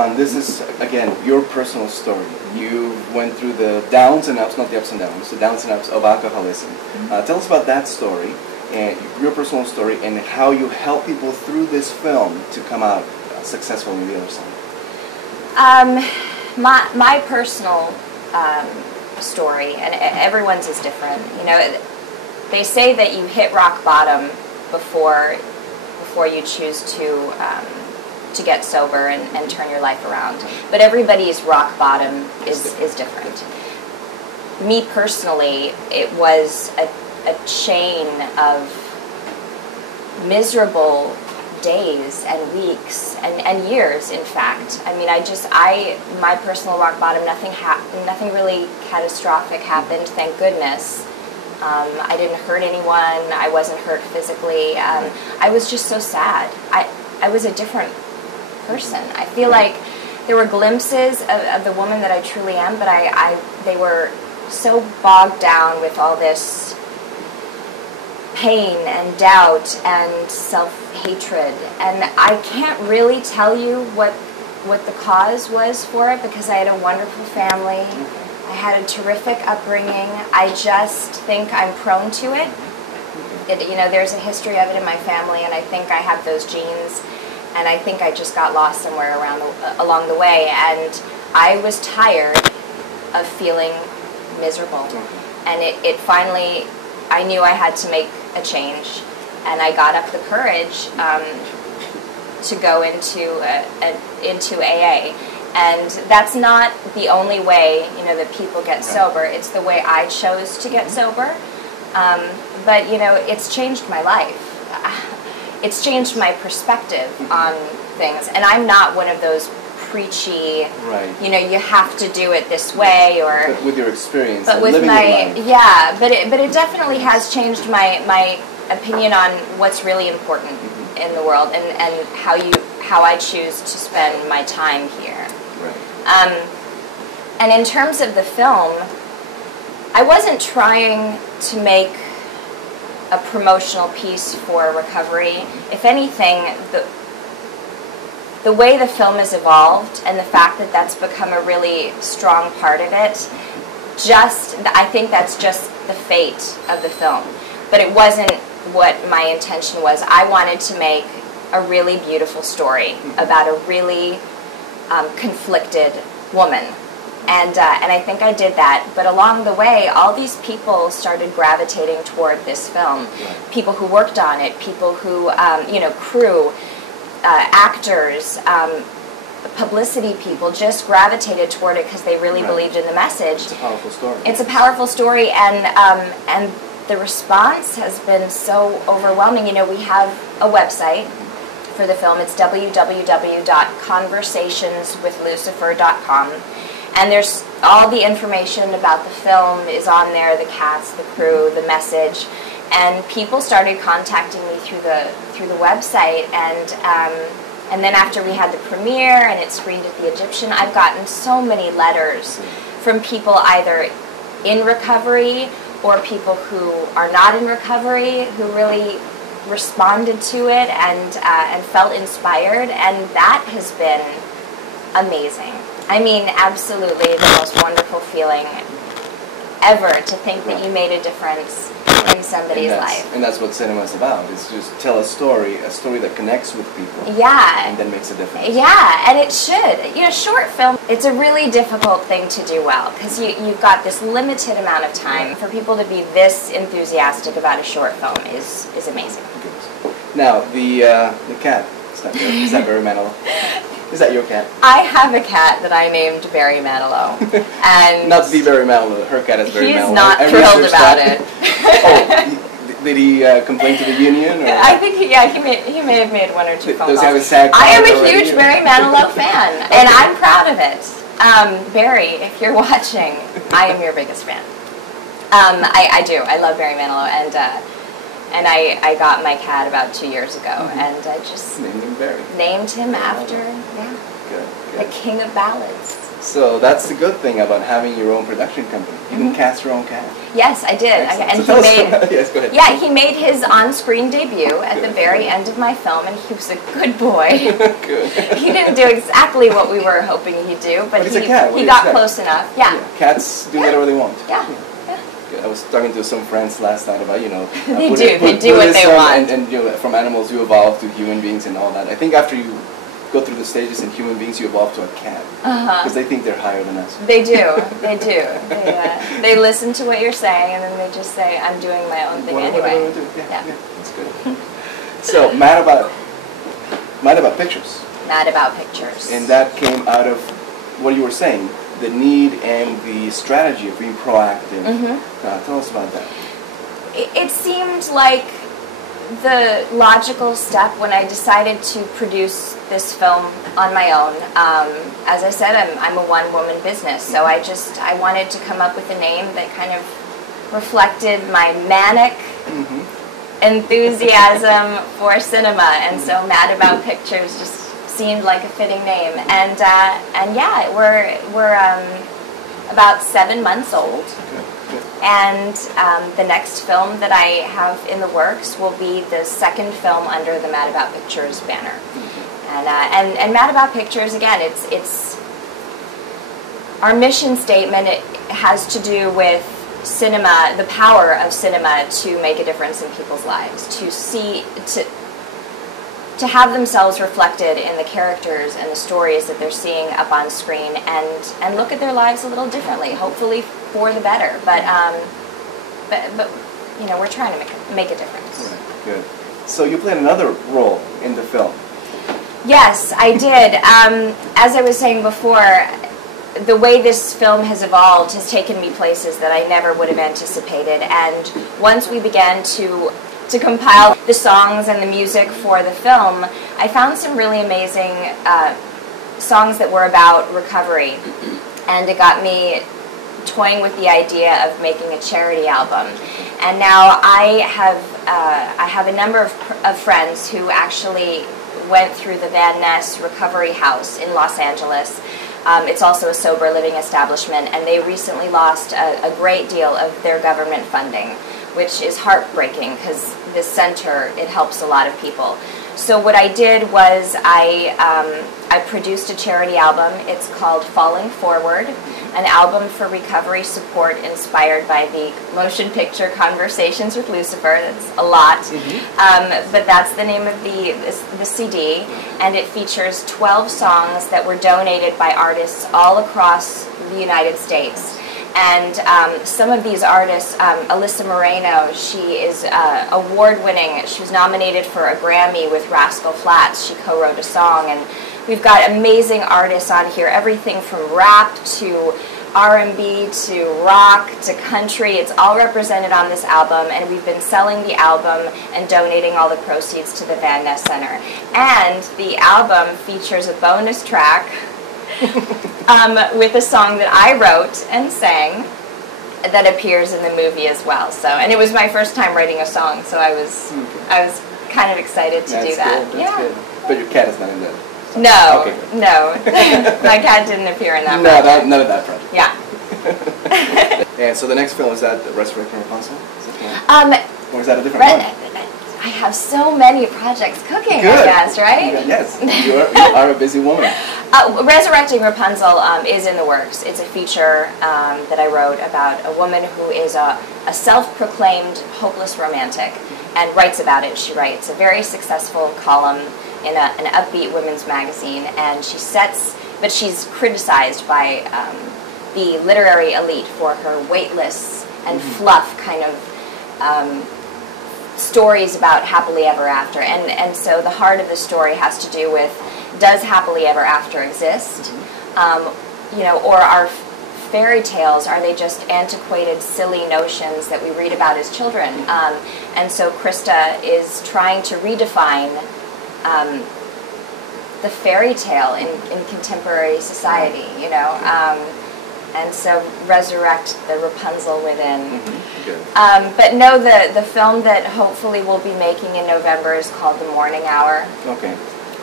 This is, again, your personal story. You went through the downs and ups, not the ups and downs, the downs and ups of alcoholism. Tell us about that story, and your personal story, and how you help people through this film to come out successful on the other side. My personal story, and everyone's is different. You know, they say that you hit rock bottom before you choose to get sober and turn your life around. But everybody's rock bottom is different. Me personally, it was a chain of miserable days and weeks and years, in fact. I mean, my personal rock bottom, nothing really catastrophic happened, thank goodness. I didn't hurt anyone. I wasn't hurt physically. I was just so sad. I was a different person. I feel like there were glimpses of the woman that I truly am, but they were so bogged down with all this pain and doubt and self-hatred, and I can't really tell you what the cause was for it, because I had a wonderful family. I had a terrific upbringing. I just think I'm prone to it. You know, there's a history of it in my family, and I think I have those genes. And I think I just got lost somewhere along the way, and I was tired of feeling miserable. And it finally, I knew I had to make a change, and I got up the courage to go into AA. And that's not the only way, you know, that people get sober. It's the way I chose to get sober. But you know, it's changed my life. It's changed my perspective on things, and I'm not one of those preachy, you know, you have to do it this way, or. But with your experience, but with my but it definitely has changed my opinion on what's really important in the world, and how I choose to spend my time here. And in terms of the film, I wasn't trying to make a promotional piece for recovery. If anything, the way the film has evolved, and the fact that that's become a really strong part of it, I think that's just the fate of the film. But it wasn't what my intention was. I wanted to make a really beautiful story about a really conflicted woman. And I think I did that. But along the way, all these people started gravitating toward this film. People who worked on it, people who, you know, crew, actors, publicity people just gravitated toward it because they really believed in the message. It's a powerful story. It's a powerful story, and the response has been so overwhelming. You know, we have a website for the film. It's www.conversationswithlucifer.com. And there's all the information about the film is on there, the cast, the crew, the message, and people started contacting me through the website, and then after we had the premiere and it screened at the Egyptian, I've gotten so many letters from people either in recovery or people who are not in recovery who really responded to it and felt inspired, and that has been amazing. I mean, absolutely the most wonderful feeling ever, to think that you made a difference in somebody's life. And that's what cinema is about. It's just tell a story that connects with people. Yeah. And then makes a difference. Yeah, and it should. You know, short film, it's a really difficult thing to do well, because you've got this limited amount of time. For people to be this enthusiastic about a short film is amazing. Now, the cat, is that Barry Manilow? Is that your cat? I have a cat that I named Barry Manilow. And not the Barry Manilow, her cat is Barry Manilow. He's not thrilled about it. Oh, did he complain to the union? Or? I think, he may have made one or two phone calls. Does he have a sad I am a huge Barry Manilow fan, and I'm proud of it. Barry, if you're watching, I am your biggest fan. I do. I love Barry Manilow, and I got my cat about 2 years ago, and I just named him Barry. Named him after, Good. the king of ballads. So that's the good thing about having your own production company. You can cast your own cat. Yes, I did. And so he made. Yes, go ahead. Yeah, he made his on-screen debut at the very end of my film, and he was a good boy. Good. He didn't do exactly what we were hoping he'd do, but he's a cat. he got close enough. Yeah. Cats do whatever they want. Yeah. I was talking to some friends last night about, they do what they want. And from animals you evolve to human beings and all that. I think after you go through the stages in human beings, you evolve to a cat. Because they think they're higher than us. They do. They do. They listen to what you're saying, and then they just say, I'm doing my own thing anyway. What do I do? Yeah, that's good. So, Mad About Pictures. Mad About Pictures. And that came out of what you were saying, the need and the strategy of being proactive. Tell us about that. It seemed like the logical step when I decided to produce this film on my own. As I said, I'm a one-woman business, so I wanted to come up with a name that kind of reflected my manic enthusiasm for cinema, and so Mad About Pictures just seemed like a fitting name. And yeah, we're about 7 months old. And the next film that I have in the works will be the second film under the Mad About Pictures banner. And Mad About Pictures, again, it's our mission statement. It has to do with cinema, the power of cinema to make a difference in people's lives, to have themselves reflected in the characters and the stories that they're seeing up on screen, and look at their lives a little differently, hopefully for the better. But we're trying to make a difference. Right. Good. So you played another role in the film. Yes, I did. As I was saying before, the way this film has evolved has taken me places that I never would have anticipated. And once we began to compile the songs and the music for the film, I found some really amazing songs that were about recovery. And it got me toying with the idea of making a charity album. And now I have a number of friends who actually went through the Van Ness Recovery House in Los Angeles. It's also a sober living establishment, and they recently lost a great deal of their government funding, which is heartbreaking because this center, it helps a lot of people. So what I did was I produced a charity album. It's called Falling Forward, an album for recovery support inspired by the motion picture Conversations with Lucifer. That's a lot, but that's the name of the CD, and it features 12 songs that were donated by artists all across the United States. And some of these artists, Alyssa Moreno, she is award-winning. She was nominated for a Grammy with Rascal Flatts. She co-wrote a song, and we've got amazing artists on here, everything from rap to R&B to rock to country. It's all represented on this album, and we've been selling the album and donating all the proceeds to the Van Ness Center. And the album features a bonus track with a song that I wrote and sang that appears in the movie as well. So, and it was my first time writing a song, so I was kind of excited to do that. Good. That's good. But your cat is not in that. No, okay, no. My cat didn't appear in that project. project. None of that project. Yeah. And so the next film, is that Resurrecting Rapunzel? Or is that a different one? I have so many projects cooking, Good. I guess, right? Yes, you are a busy woman. Resurrecting Rapunzel is in the works. It's a feature that I wrote about a woman who is a self-proclaimed hopeless romantic and writes about it. She writes a very successful column in an upbeat women's magazine, and but she's criticized by the literary elite for her weightless and fluff kind of stories about happily ever after, and so the heart of the story has to do with, does happily ever after exist, or are fairy tales, are they just antiquated, silly notions that we read about as children? And so Krista is trying to redefine the fairy tale in contemporary society, and so resurrect the Rapunzel within. But no, the film that hopefully we'll be making in November is called The Morning Hour. Okay.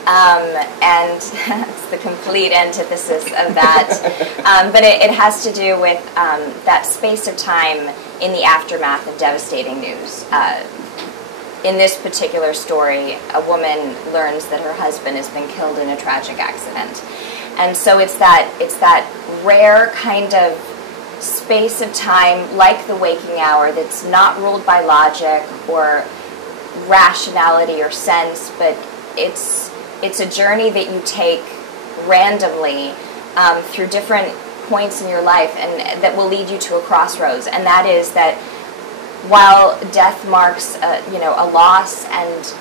and it's the complete antithesis of that. But it has to do with that space of time in the aftermath of devastating news. In this particular story, a woman learns that her husband has been killed in a tragic accident. And so it's that rare kind of space of time, like the waking hour, that's not ruled by logic or rationality or sense, but it's a journey that you take randomly through different points in your life, and that will lead you to a crossroads. And that is that while death marks a loss and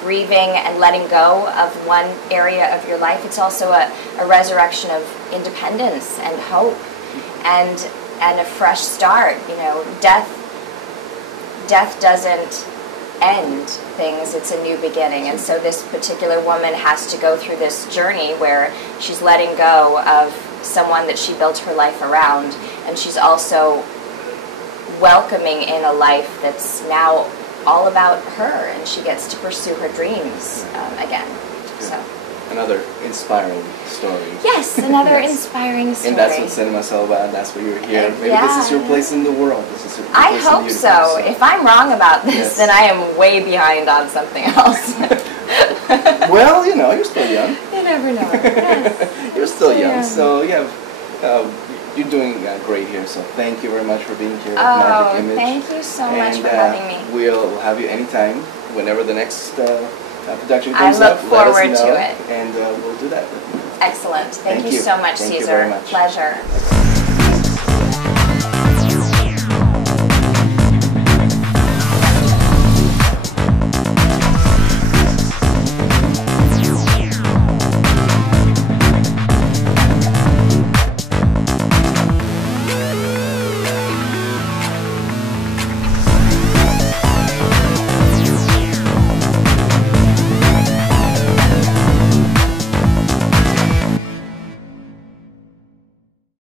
grieving and letting go of one area of your life, it's also a resurrection of independence and hope and a fresh start. Death doesn't end things, it's a new beginning. And so this particular woman has to go through this journey where she's letting go of someone that she built her life around, and she's also welcoming in a life that's now all about her, and she gets to pursue her dreams again. So another inspiring story. Yes, another inspiring story. And that's what cinema's all about. That's why you're here. Maybe this is your place in the world. This is your place I in the hope universe, so. If I'm wrong about this, then I am way behind on something else. Well, you're still young. You never know. Yes. You're still young, so yeah. You're doing great here, so thank you very much for being here at Magic Image. Thank you so much for having me. We'll have you anytime, whenever the next production comes up. I look forward to it. And we'll do that. Excellent. Thank you so much, Thank you Caesar. very much. Pleasure.